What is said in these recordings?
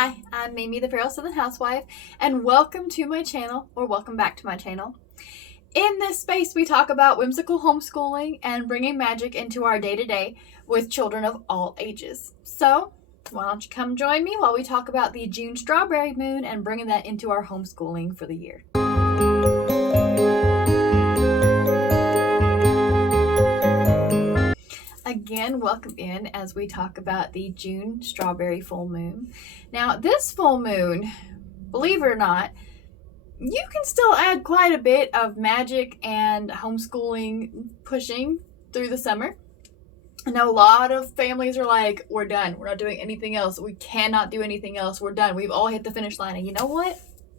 Hi, I'm Mimi, the Feral Southern Housewife, and welcome to my channel, or welcome back to my channel. In this space, we talk about whimsical homeschooling and bringing magic into our day-to-day with children of all ages. So, why don't you come join me while we talk about the June strawberry moon and bringing that into our homeschooling for the year. Again, welcome in as we talk about the June strawberry full moon. Now, this full moon, believe it or not, you can still add quite a bit of magic and homeschooling pushing through the summer. I know a lot of families are like, we're done. We're not doing anything else. We cannot do anything else. We're done. We've all hit the finish line. And you know what?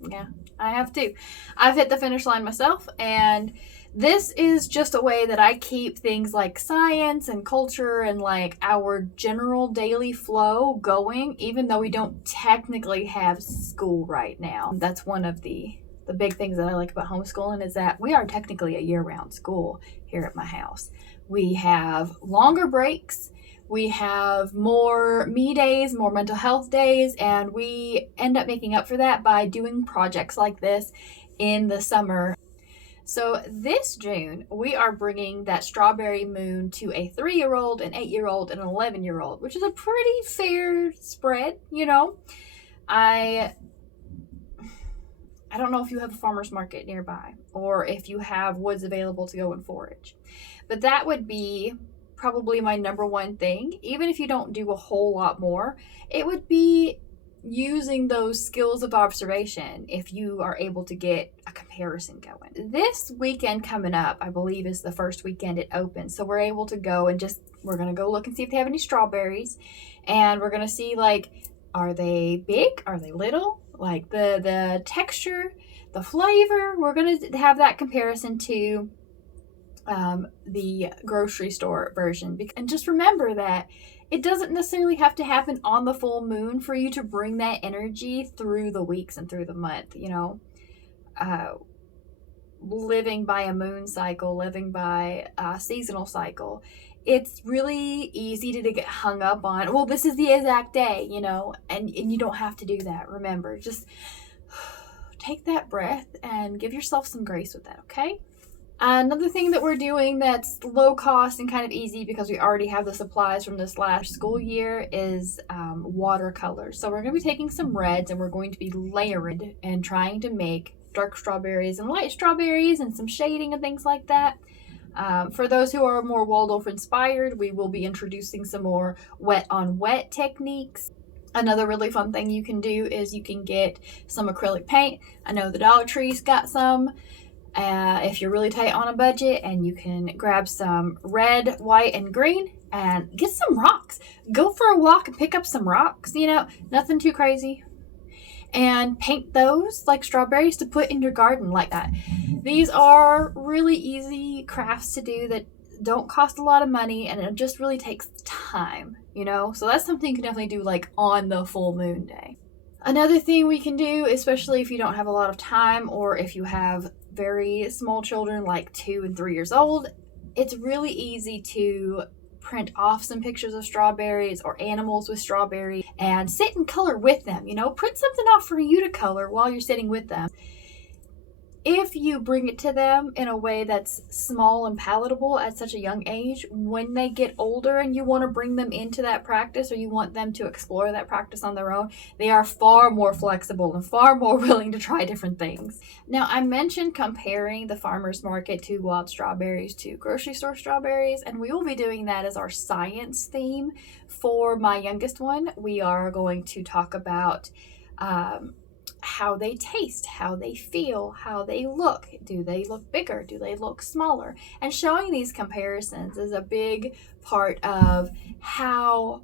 Yeah, I have too. I've hit the finish line myself, and this is just a way that I keep things like science and culture and like our general daily flow going, even though we don't technically have school right now. That's one of the big things that I like about homeschooling is that we are technically a year-round school here at my house. We have longer breaks. We have more me days, more mental health days, and we end up making up for that by doing projects like this in the summer. So this June, we are bringing that strawberry moon to a 3-year-old, an 8-year-old, and an 11-year-old, which is a pretty fair spread, you know. I don't know if you have a farmer's market nearby or if you have woods available to go and forage, but that would be probably my number one thing. Even if you don't do a whole lot more, it would be using those skills of observation if you are able to get a comparison going. This weekend coming up, I believe, is the first weekend it opens. So we're able to go and we're going to go look and see if they have any strawberries. And we're going to see, like, are they big? Are they little? Like the texture, the flavor. We're going to have that comparison to the grocery store version. And just remember that it doesn't necessarily have to happen on the full moon for you to bring that energy through the weeks and through the month, you know. Living by a moon cycle, living by a seasonal cycle, it's really easy to get hung up on, well, this is the exact day, you know, and you don't have to do that. Remember, just take that breath and give yourself some grace with that, okay? Another thing that we're doing that's low cost and kind of easy because we already have the supplies from this last school year is watercolors. So we're going to be taking some reds and we're going to be layering and trying to make dark strawberries and light strawberries and some shading and things like that. For those who are more Waldorf inspired, we will be introducing some more wet on wet techniques. Another really fun thing you can do is you can get some acrylic paint. I know the Dollar Tree's got some. If you're really tight on a budget, and you can grab some red, white, and green and get some rocks. Go for a walk and pick up some rocks, you know, nothing too crazy. And paint those like strawberries to put in your garden like that. These are really easy crafts to do that don't cost a lot of money, and it just really takes time, you know. So that's something you can definitely do like on the full moon day. Another thing we can do, especially if you don't have a lot of time or if you have very small children like 2 and 3 years old, it's really easy to print off some pictures of strawberries or animals with strawberries and sit and color with them. You know, print something off for you to color while you're sitting with them. If you bring it to them in a way that's small and palatable at such a young age, when they get older and you want to bring them into that practice or you want them to explore that practice on their own, they are far more flexible and far more willing to try different things. Now, I mentioned comparing the farmer's market to wild strawberries to grocery store strawberries, and we will be doing that as our science theme for my youngest one. We are going to talk about how they taste, how they feel, how they look. Do they look bigger? Do they look smaller? And showing these comparisons is a big part of how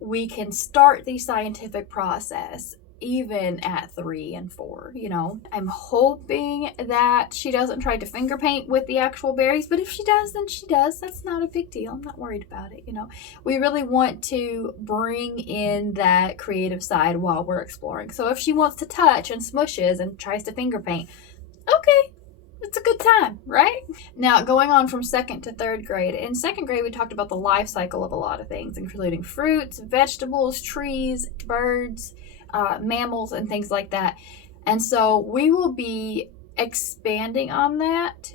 we can start the scientific process even at 3 and 4, you know. I'm hoping that she doesn't try to finger paint with the actual berries, but if she does, then she does. That's not a big deal. I'm not worried about it, you know. We really want to bring in that creative side while we're exploring. So if she wants to touch and smushes and tries to finger paint, okay, It's a good time, right? Now, going on from second to third grade. In second grade, we talked about the life cycle of a lot of things, including fruits, vegetables, trees, birds, mammals, and things like that. And so we will be expanding on that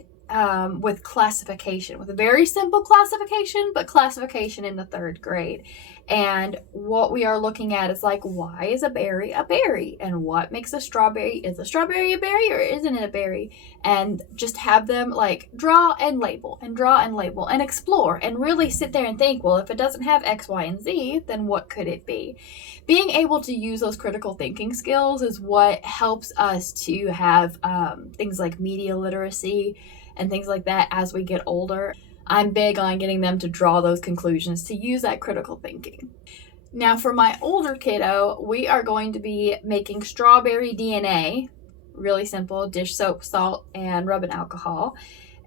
with classification, with a very simple classification, but classification in the third grade. And what we are looking at is like, why is a berry a berry? And what makes a strawberry? Is a strawberry a berry or isn't it a berry? And just have them like draw and label and draw and label and explore and really sit there and think, well, if it doesn't have X, Y, and Z, then what could it be? Being able to use those critical thinking skills is what helps us to have things like media literacy and things like that as we get older. I'm big on getting them to draw those conclusions, to use that critical thinking. Now, for my older kiddo, we are going to be making strawberry DNA. Really simple: dish soap, salt, and rubbing alcohol.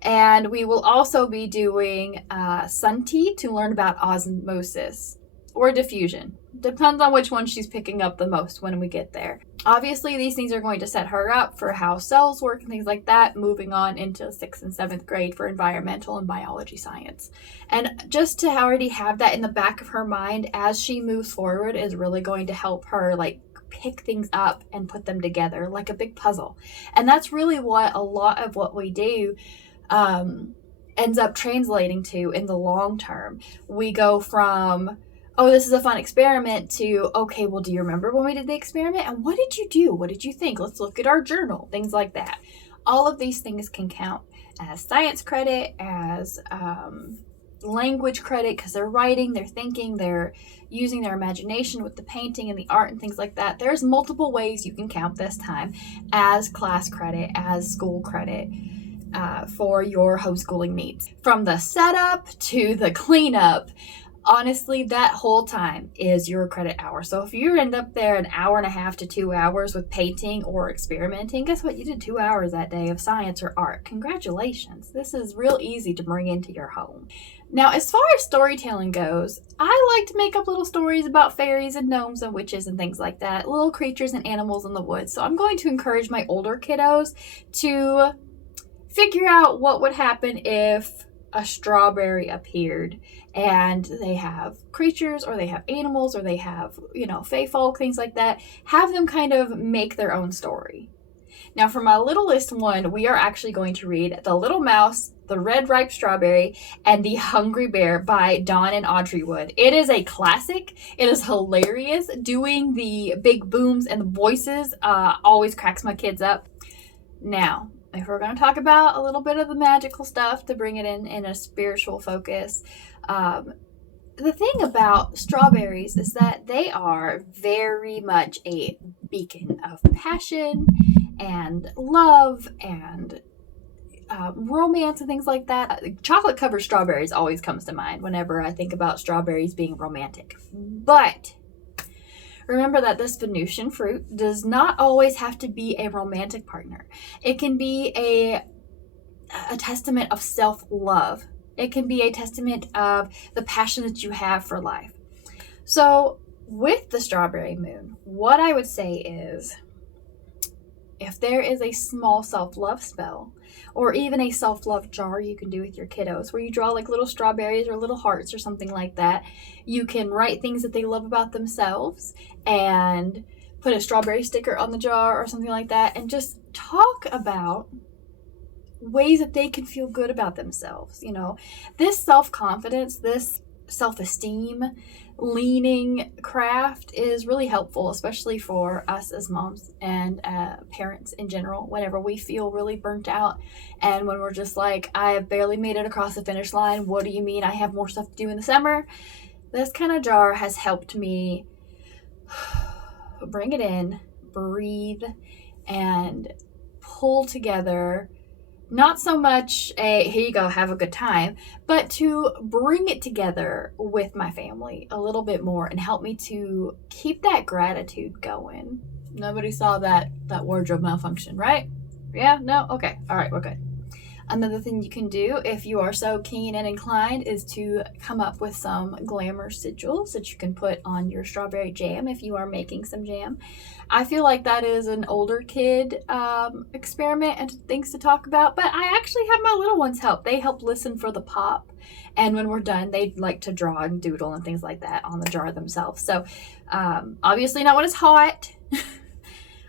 And we will also be doing sun tea to learn about osmosis or diffusion. Depends on which one she's picking up the most when we get there. Obviously, these things are going to set her up for how cells work and things like that, moving on into 6th and 7th grade for environmental and biology science. And just to already have that in the back of her mind as she moves forward is really going to help her like pick things up and put them together like a big puzzle. And that's really what a lot of what we do ends up translating to in the long term. We go from, oh, this is a fun experiment, to, okay, well, do you remember when we did the experiment? And what did you do? What did you think? Let's look at our journal, things like that. All of these things can count as science credit, as language credit, because they're writing, they're thinking, they're using their imagination with the painting and the art and things like that. There's multiple ways you can count this time as class credit, as school credit. For your homeschooling needs. From the setup to the cleanup, honestly, that whole time is your credit hour. So if you end up there an hour and a half to 2 hours with painting or experimenting, guess what? You did 2 hours that day of science or art. Congratulations. This is real easy to bring into your home. Now, as far as storytelling goes, I like to make up little stories about fairies and gnomes and witches and things like that, little creatures and animals in the woods. So I'm going to encourage my older kiddos to figure out what would happen if a strawberry appeared and they have creatures or they have animals or they have, fae folk, things like that. Have them kind of make their own story. Now, for my littlest one, we are actually going to read The Little Mouse, The Red Ripe Strawberry, and The Hungry Bear by Dawn and Audrey Wood. It is a classic. It is hilarious. Doing the big booms and the voices always cracks my kids up. Now, if we're going to talk about a little bit of the magical stuff to bring it in a spiritual focus, the thing about strawberries is that they are very much a beacon of passion and love and romance and things like that. Chocolate covered strawberries always comes to mind whenever I think about strawberries being romantic. But remember that this Venusian fruit does not always have to be a romantic partner. It can be a testament of self-love. It can be a testament of the passion that you have for life. So with the strawberry moon, what I would say is, if there is a small self-love spell, or even a self-love jar you can do with your kiddos, where you draw like little strawberries or little hearts or something like that, you can write things that they love about themselves and put a strawberry sticker on the jar or something like that, and just talk about ways that they can feel good about themselves. This self-confidence, this self-esteem leaning craft is really helpful, especially for us as moms and parents in general, whenever we feel really burnt out and when we're just like, I have barely made it across the finish line. What do you mean I have more stuff to do in the summer? This kind of jar has helped me bring it in, breathe, and pull together not so much a, here you go, have a good time, but to bring it together with my family a little bit more and help me to keep that gratitude going. Nobody saw that wardrobe malfunction, right? Yeah? No? Okay. All right, we're good. Another thing you can do, if you are so keen and inclined, is to come up with some glamour sigils that you can put on your strawberry jam if you are making some jam. I feel like that is an older kid experiment and things to talk about, but I actually have my little ones help. They help listen for the pop, and when we're done, they like to draw and doodle and things like that on the jar themselves. So obviously not when it's hot.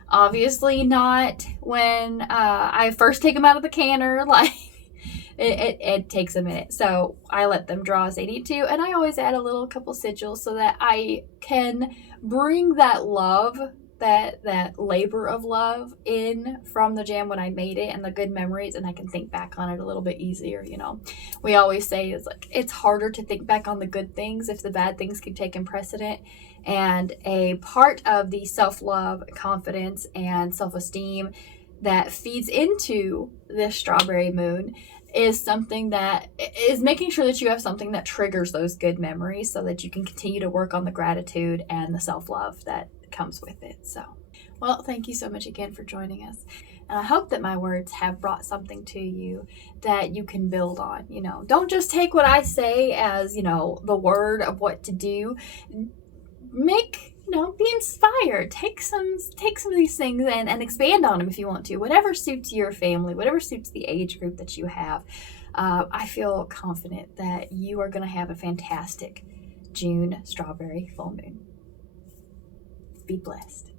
Obviously not when I first take them out of the canner. Like it takes a minute. So I let them draw as they need to, and I always add a little couple sigils so that I can bring that love, that labor of love in from the jam when I made it, and the good memories, and I can think back on it a little bit easier. We always say it's harder to think back on the good things if the bad things keep taking precedent. And a part of the self-love, confidence, and self-esteem that feeds into this strawberry moon is something that is making sure that you have something that triggers those good memories so that you can continue to work on the gratitude and the self-love that comes with it. So, well, thank you so much again for joining us. And I hope that my words have brought something to you that you can build on. Don't just take what I say as, the word of what to do. Be inspired. Take some of these things and expand on them if you want to. Whatever suits your family, whatever suits the age group that you have. I feel confident that you are going to have a fantastic June strawberry full moon. Be blessed.